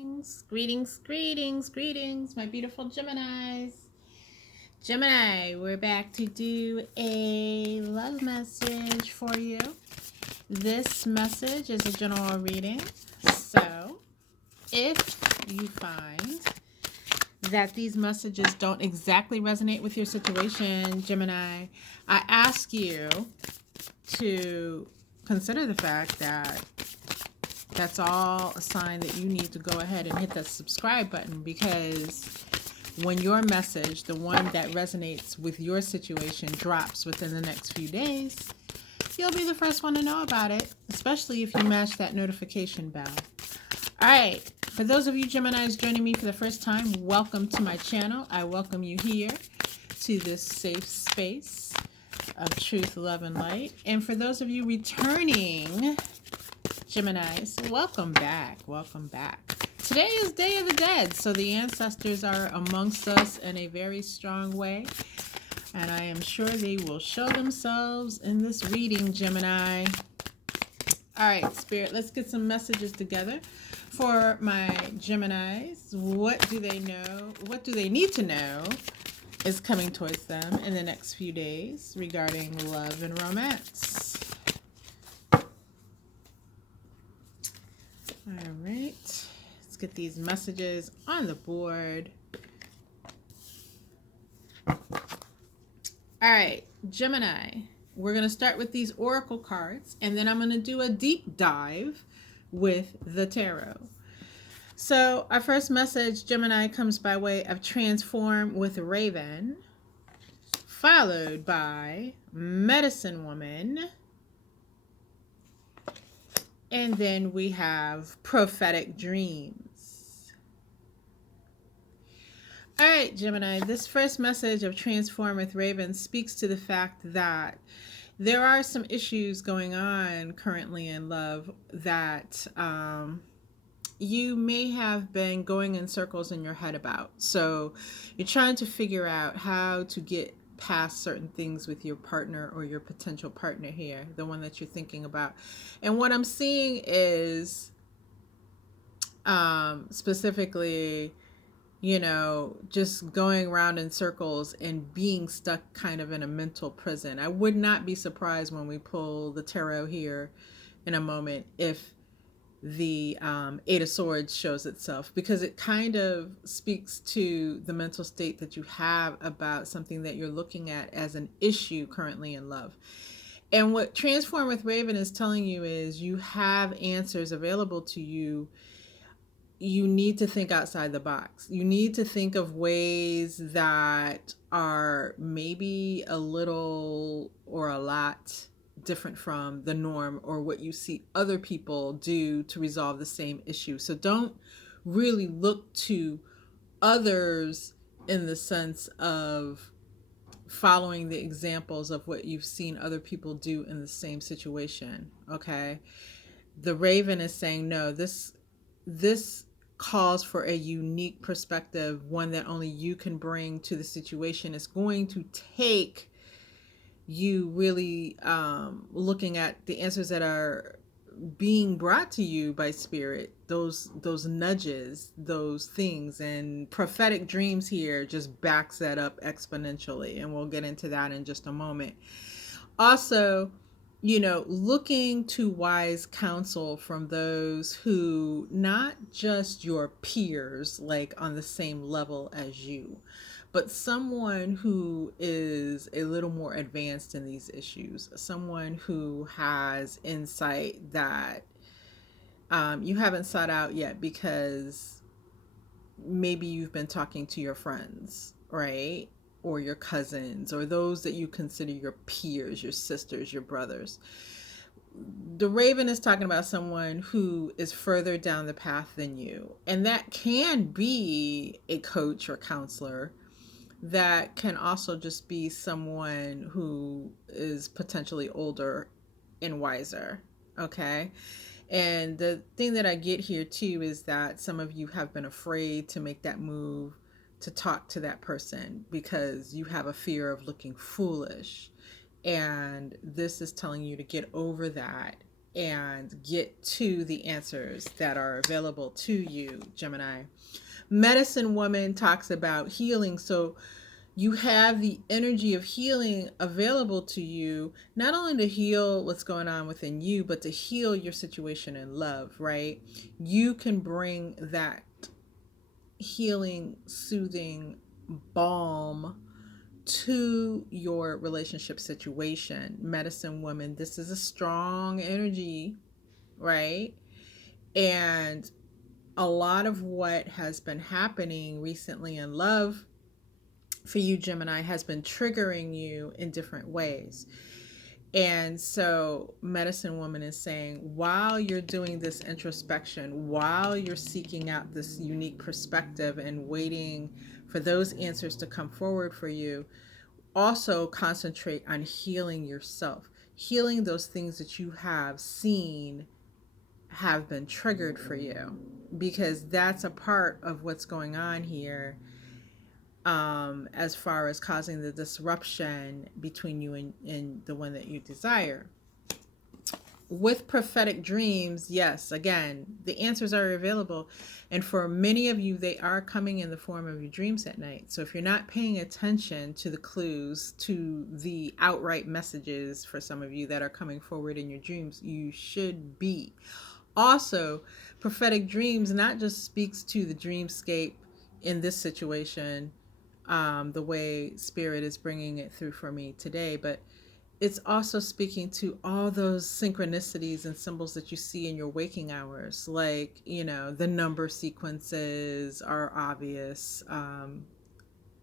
Greetings, my beautiful Geminis. Gemini, we're back to do a love message for you. This message is a general reading. So, if you find that these messages don't exactly resonate with your situation, Gemini, I ask you to consider the fact that that's all a sign that you need to go ahead and hit that subscribe button, because when your message, the one that resonates with your situation, drops within the next few days, you'll be the first one to know about it, especially if you match that notification bell. All right, for those of you Geminis joining me for the first time, welcome to my channel. I welcome you here to this safe space of truth, love, and light. And for those of you returning Geminis, welcome back. Today is Day of the Dead, so the ancestors are amongst us in a very strong way, and I am sure they will show themselves in this reading, Gemini. All right, Spirit, let's get some messages together for my Geminis. What do they know? What do they need to know is coming towards them in the next few days regarding love and romance? All right, let's get these messages on the board. All right, Gemini, we're going to start with these oracle cards, and then I'm going to do a deep dive with the tarot. So our first message, Gemini, comes by way of Transform with Raven, followed by Medicine Woman, and then we have Prophetic Dreams. All right, Gemini, this first message of Transform with Raven speaks to the fact that there are some issues going on currently in love that you may have been going in circles in your head about. So you're trying to figure out how to get past certain things with your partner or your potential partner here, the one that you're thinking about. And what I'm seeing is specifically, just going around in circles and being stuck kind of in a mental prison. I would not be surprised when we pull the tarot here in a moment if the Eight of Swords shows itself, because it kind of speaks to the mental state that you have about something that you're looking at as an issue currently in love. And what Transform with Raven is telling you is you have answers available to you. You need to think outside the box. You need to think of ways that are maybe a little or a lot different from the norm or what you see other people do to resolve the same issue. So don't really look to others in the sense of following the examples of what you've seen other people do in the same situation. Okay, the Raven is saying no, this calls for a unique perspective, one that only you can bring to the situation. It's going to take you really looking at the answers that are being brought to you by spirit, those nudges, those things. And Prophetic Dreams here just backs that up exponentially, and we'll get into that in just a moment. Also, looking to wise counsel from those who, not just your peers, like on the same level as you, but someone who is a little more advanced in these issues, someone who has insight that you haven't sought out yet, because maybe you've been talking to your friends, right? Or your cousins, or those that you consider your peers, your sisters, your brothers. The Raven is talking about someone who is further down the path than you. And that can be a coach or counselor. That can also just be someone who is potentially older and wiser. Okay. And the thing that I get here too is that some of you have been afraid to make that move to talk to that person because you have a fear of looking foolish. And this is telling you to get over that and get to the answers that are available to you, Gemini. Medicine Woman talks about healing. So you have the energy of healing available to you, not only to heal what's going on within you, but to heal your situation in love, right? You can bring that healing, soothing balm to your relationship situation. Medicine Woman, this is a strong energy, right? And a lot of what has been happening recently in love for you, Gemini, has been triggering you in different ways. And so, Medicine Woman is saying, while you're doing this introspection, while you're seeking out this unique perspective and waiting for those answers to come forward for you, also concentrate on healing yourself, healing those things that you have seen have been triggered for you, because that's a part of what's going on here, as far as causing the disruption between you and the one that you desire. With prophetic dreams, yes, again, the answers are available. And for many of you, they are coming in the form of your dreams at night. So if you're not paying attention to the clues, to the outright messages for some of you that are coming forward in your dreams, you should be. Also, prophetic dreams not just speaks to the dreamscape in this situation, the way Spirit is bringing it through for me today, but it's also speaking to all those synchronicities and symbols that you see in your waking hours. Like, the number sequences are obvious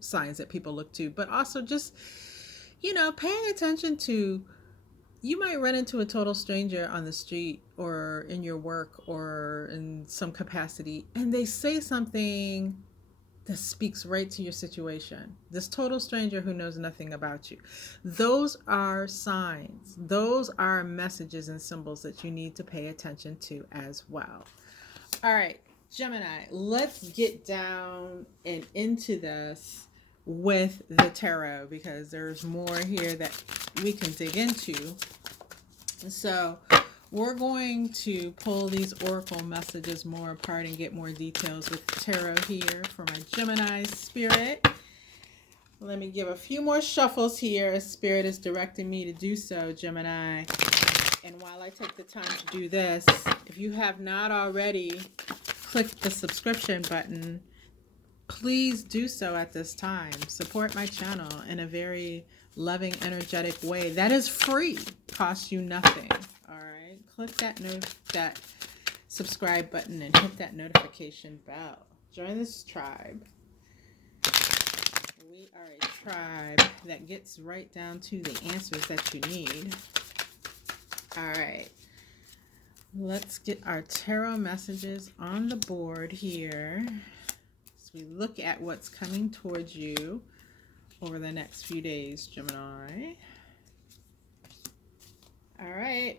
signs that people look to, but also just, paying attention to, you might run into a total stranger on the street or in your work or in some capacity, and they say something that speaks right to your situation. This total stranger who knows nothing about you. Those are signs. Those are messages and symbols that you need to pay attention to as well. All right, Gemini, let's get down and into this with the tarot, because there's more here that we can dig into. So we're going to pull these oracle messages more apart and get more details with tarot here for my Gemini spirit. Let me give a few more shuffles here as Spirit is directing me to do so, Gemini. And while I take the time to do this, if you have not already clicked the subscription button, please do so at this time. Support my channel in a very loving, energetic way that is free, costs you nothing. All right, click that subscribe button and hit that notification bell. Join this tribe. We are a tribe that gets right down to the answers that you need. All right, let's get our tarot messages on the board here as we look at what's coming towards you over the next few days, Gemini. All right.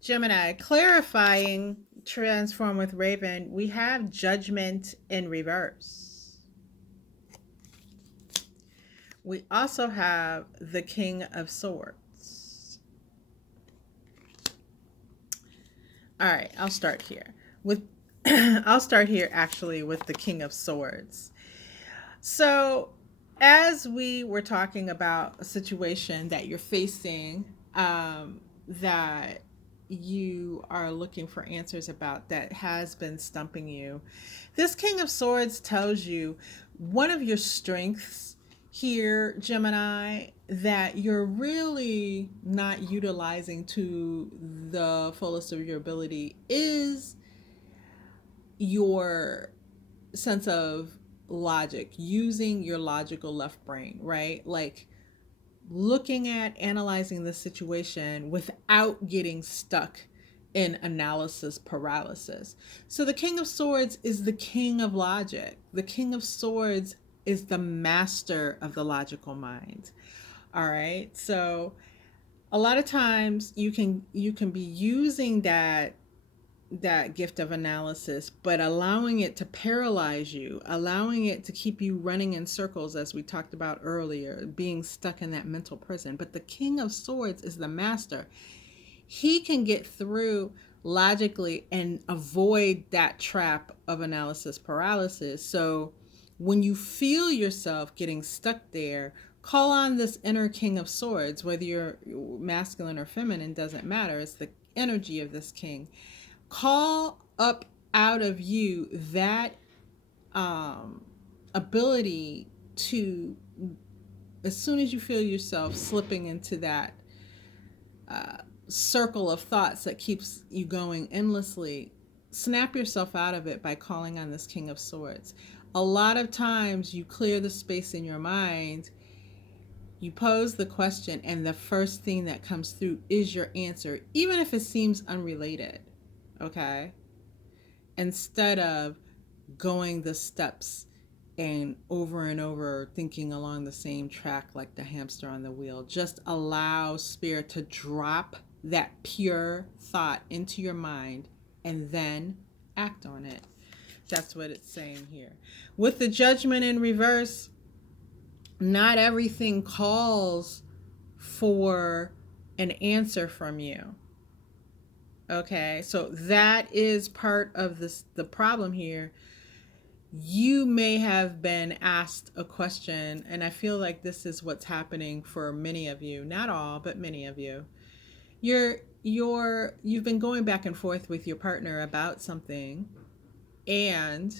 Gemini, clarifying, transform with Raven, we have Judgment in reverse. We also have the King of Swords. All right, I'll start here with actually with the King of Swords. So, as we were talking about a situation that you're facing, that you are looking for answers about, that has been stumping you, this King of Swords tells you one of your strengths here, Gemini, that you're really not utilizing to the fullest of your ability is your sense of logic, using your logical left brain, right? Like looking at, analyzing the situation without getting stuck in analysis paralysis. So the King of Swords is the king of logic. The King of Swords is the master of the logical mind. All right. So a lot of times you can be using that that gift of analysis, but allowing it to paralyze you, allowing it to keep you running in circles, as we talked about earlier, being stuck in that mental prison. But the King of Swords is the master. He can get through logically and avoid that trap of analysis paralysis. So when you feel yourself getting stuck there, call on this inner King of Swords. Whether you're masculine or feminine doesn't matter. It's the energy of this king. Call up out of you that ability to, as soon as you feel yourself slipping into that circle of thoughts that keeps you going endlessly, snap yourself out of it by calling on this King of Swords. A lot of times you clear the space in your mind, you pose the question, and the first thing that comes through is your answer, even if it seems unrelated. Okay? Instead of going the steps and over thinking along the same track like the hamster on the wheel, just allow spirit to drop that pure thought into your mind and then act on it. That's what it's saying here. With the Judgment in reverse, not everything calls for an answer from you. Okay, so that is part of the problem here. You may have been asked a question, and I feel like this is what's happening for many of you, not all, but many of you. You've been going back and forth with your partner about something, and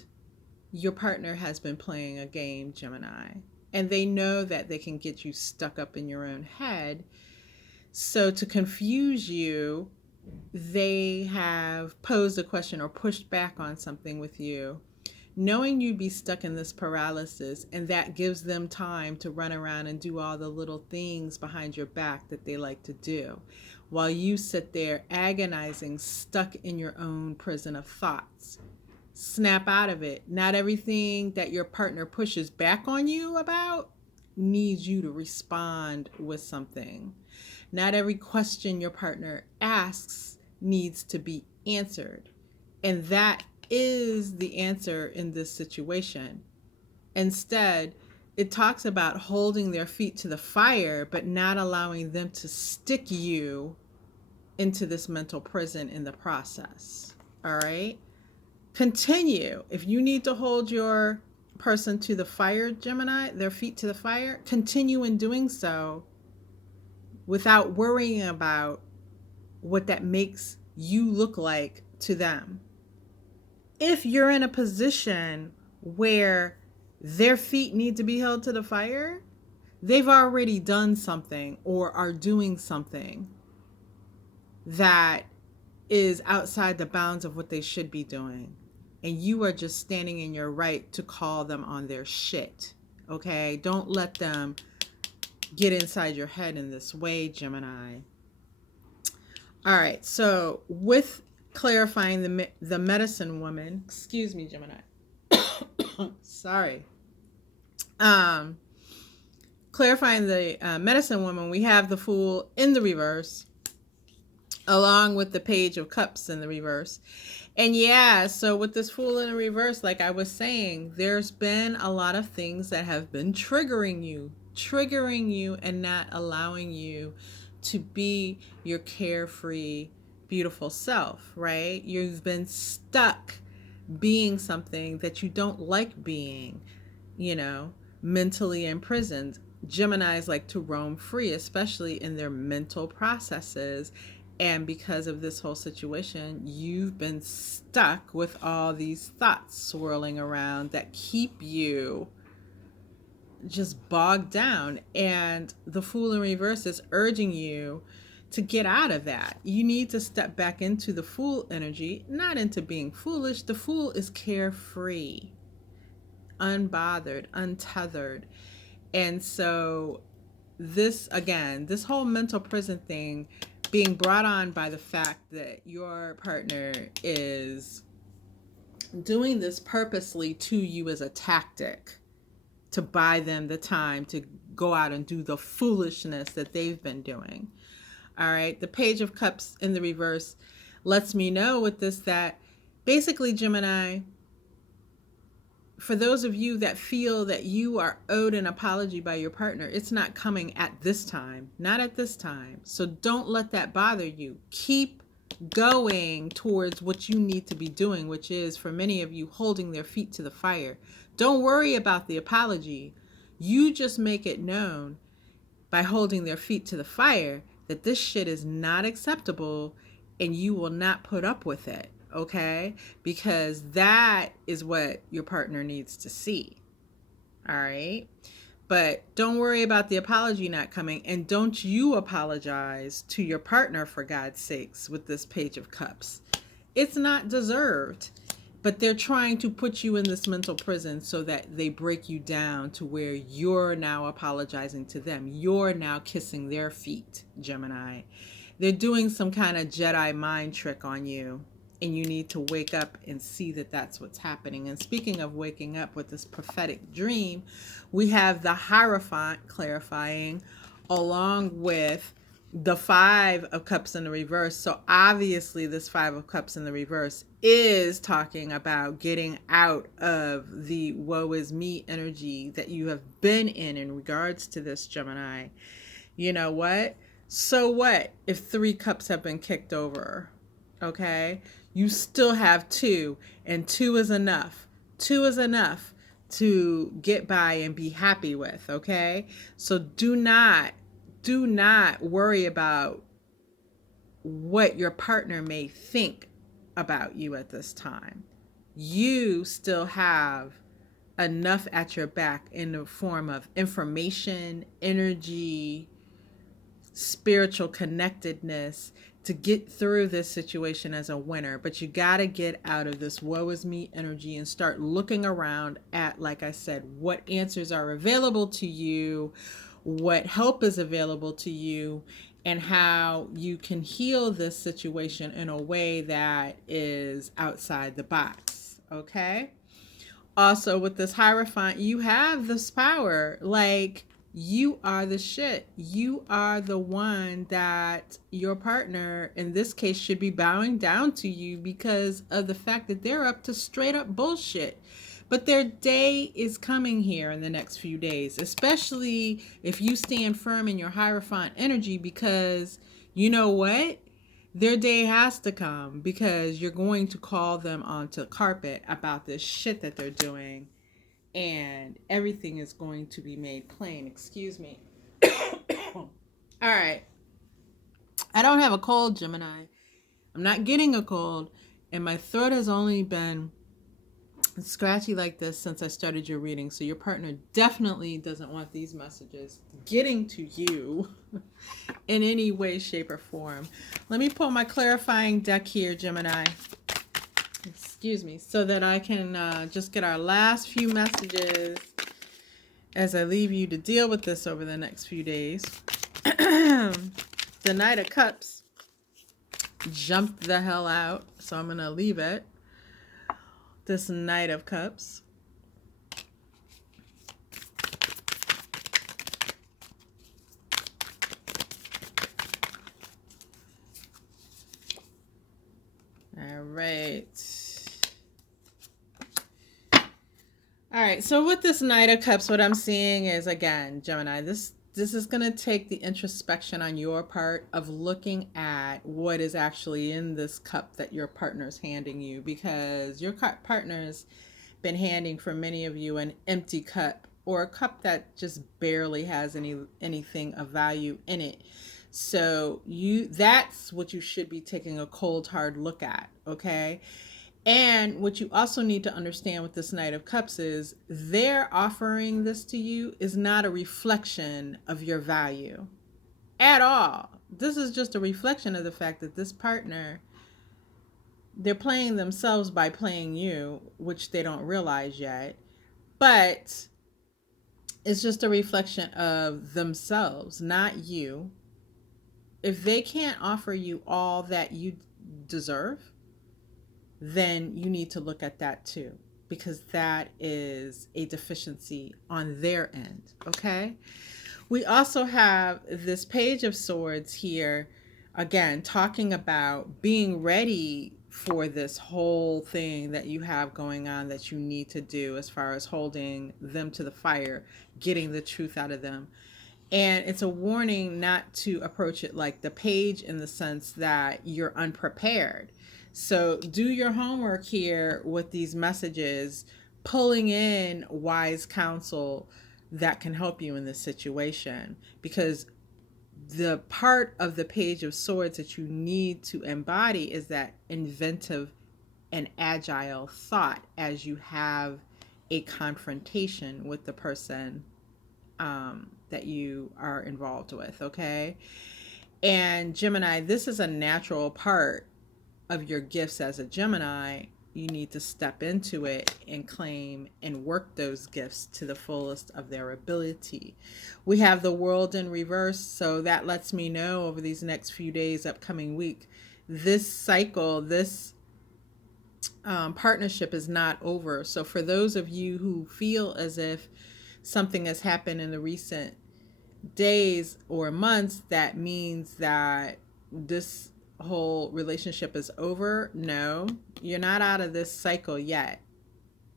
your partner has been playing a game, Gemini, and they know that they can get you stuck up in your own head. So to confuse you, they have posed a question or pushed back on something with you, knowing you'd be stuck in this paralysis, and that gives them time to run around and do all the little things behind your back that they like to do, while you sit there agonizing, stuck in your own prison of thoughts. Snap out of it. Not everything that your partner pushes back on you about needs you to respond with something. Not every question your partner asks needs to be answered. And that is the answer in this situation. Instead, it talks about holding their feet to the fire, but not allowing them to stick you into this mental prison in the process. All right? Continue. If you need to hold your person to the fire, Gemini, their feet to the fire, continue in doing so without worrying about what that makes you look like to them. If you're in a position where their feet need to be held to the fire, they've already done something or are doing something that is outside the bounds of what they should be doing. And you are just standing in your right to call them on their shit. Okay? Don't let them get inside your head in this way, Gemini. All right. So with clarifying the medicine woman, excuse me, Gemini. Sorry. Clarifying the medicine woman, we have the Fool in the reverse, along with the Page of Cups in the reverse. And yeah, so with this Fool in the reverse, like I was saying, there's been a lot of things that have been triggering you and not allowing you to be your carefree, beautiful self, right? You've been stuck being something that you don't like being, mentally imprisoned. Geminis like to roam free, especially in their mental processes. And because of this whole situation, you've been stuck with all these thoughts swirling around that keep you just bogged down. And the Fool in reverse is urging you to get out of that. You need to step back into the Fool energy, not into being foolish. The Fool is carefree, unbothered, untethered. And so this whole mental prison thing being brought on by the fact that your partner is doing this purposely to you as a tactic to buy them the time to go out and do the foolishness that they've been doing. All right. The Page of Cups in the reverse lets me know with this that basically, Gemini, for those of you that feel that you are owed an apology by your partner, it's not coming at this time, not at this time. So don't let that bother you. Keep going towards what you need to be doing, which is for many of you holding their feet to the fire. Don't worry about the apology. You just make it known by holding their feet to the fire that this shit is not acceptable and you will not put up with it. Okay? Because that is what your partner needs to see. All right? But don't worry about the apology not coming, and don't you apologize to your partner, for God's sakes, with this Page of Cups. It's not deserved, but they're trying to put you in this mental prison so that they break you down to where you're now apologizing to them. You're now kissing their feet, Gemini. They're doing some kind of Jedi mind trick on you. And you need to wake up and see that that's what's happening. And speaking of waking up with this prophetic dream, we have the Hierophant clarifying along with the Five of Cups in the reverse. So obviously this Five of Cups in the reverse is talking about getting out of the woe is me energy that you have been in regards to this, Gemini. You know what? So what if 3 cups have been kicked over? Okay? You still have 2, and 2 is enough. 2 is enough to get by and be happy with, okay? So do not worry about what your partner may think about you at this time. You still have enough at your back in the form of information, energy, spiritual connectedness to get through this situation as a winner. But you got to get out of this woe is me energy and start looking around at, like I said, what answers are available to you, what help is available to you, and how you can heal this situation in a way that is outside the box. Okay? Also, with this Hierophant, you have this power. Like, you are the shit. You are the one that your partner, in this case, should be bowing down to you because of the fact that they're up to straight up bullshit. But their day is coming here in the next few days, especially if you stand firm in your Hierophant energy, because you know what? Their day has to come because you're going to call them onto the carpet about this shit that they're doing. And everything is going to be made plain. Excuse me. All right. I don't have a cold, Gemini. I'm not getting a cold. And my throat has only been scratchy like this since I started your reading. So your partner definitely doesn't want these messages getting to you in any way, shape, or form. Let me pull my clarifying deck here, Gemini. Excuse me, so that I can just get our last few messages as I leave you to deal with this over the next few days. The Knight of Cups jumped the hell out, so I'm going to leave it. This Knight of Cups. All right. All right, so with this Knight of Cups, what I'm seeing is, again, Gemini, this is going to take the introspection on your part of looking at what is actually in this cup that your partner's handing you, because your partner's been handing for many of you an empty cup, or a cup that just barely has anything of value in it. So that's what you should be taking a cold, hard look at, okay? And what you also need to understand with this Knight of Cups is their offering this to you is not a reflection of your value at all. This is just a reflection of the fact that this partner, they're playing themselves by playing you, which they don't realize yet. But it's just a reflection of themselves, not you. If they can't offer you all that you deserve, then you need to look at that too, because that is a deficiency on their end, okay? We also have this Page of Swords here again, talking about being ready for this whole thing that you have going on that you need to do as far as holding them to the fire, getting the truth out of them. And it's a warning not to approach it like the page in the sense that you're unprepared. So do your homework here with these messages, pulling in wise counsel that can help you in this situation. Because the part of the page of swords that you need to embody is that inventive and agile thought as you have a confrontation with the person that you are involved with, okay? And Gemini, this is a natural part of your gifts as a Gemini. You need to step into it and claim and work those gifts to the fullest of their ability. We have the world in reverse, so that lets me know over these next few days, upcoming week, this cycle, this partnership is not over. So for those of you who feel as if something has happened in the recent days or months that means that this whole relationship is over, no, you're not out of this cycle yet.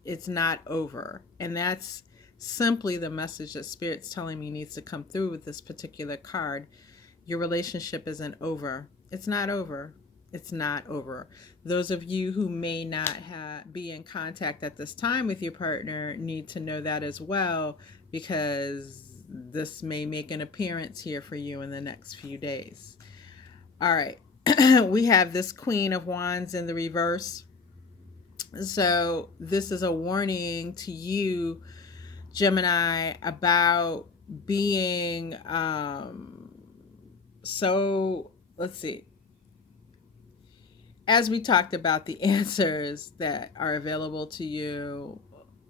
It's not over. And that's simply the message that Spirit's telling me needs to come through with this particular card. Your relationship isn't over. It's not over. It's not over. Those of you who may not be in contact at this time with your partner need to know that as well, because this may make an appearance here for you in the next few days. All right. We have this Queen of Wands in the reverse. So this is a warning to you, Gemini, about being so, let's see. As we talked about the answers that are available to you,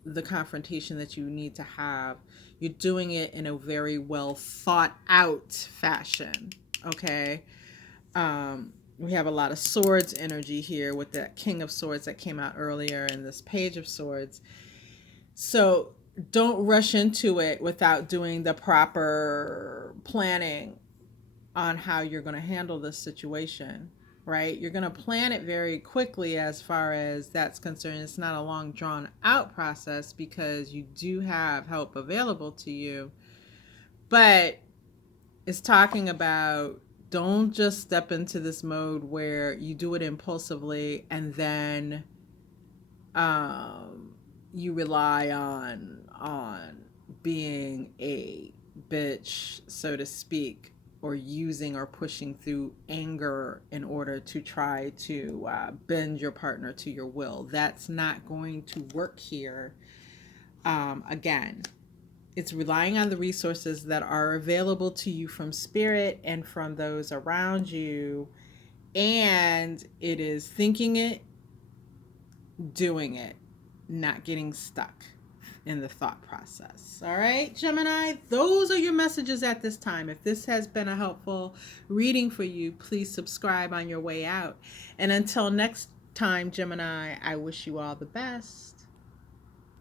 the confrontation that you need to have, you're doing it in a very well thought out fashion, okay? We have a lot of swords energy here with that King of Swords that came out earlier and this Page of Swords. So don't rush into it without doing the proper planning on how you're going to handle this situation, right? You're going to plan it very quickly as far as that's concerned. It's not a long drawn out process because you do have help available to you. But it's talking about, don't just step into this mode where you do it impulsively and then you rely on being a bitch, so to speak, or using or pushing through anger in order to try to bend your partner to your will. That's not going to work here. Again, it's relying on the resources that are available to you from Spirit and from those around you. And it is thinking it, doing it, not getting stuck in the thought process. All right, Gemini, those are your messages at this time. If this has been a helpful reading for you, please subscribe on your way out. And until next time, Gemini, I wish you all the best.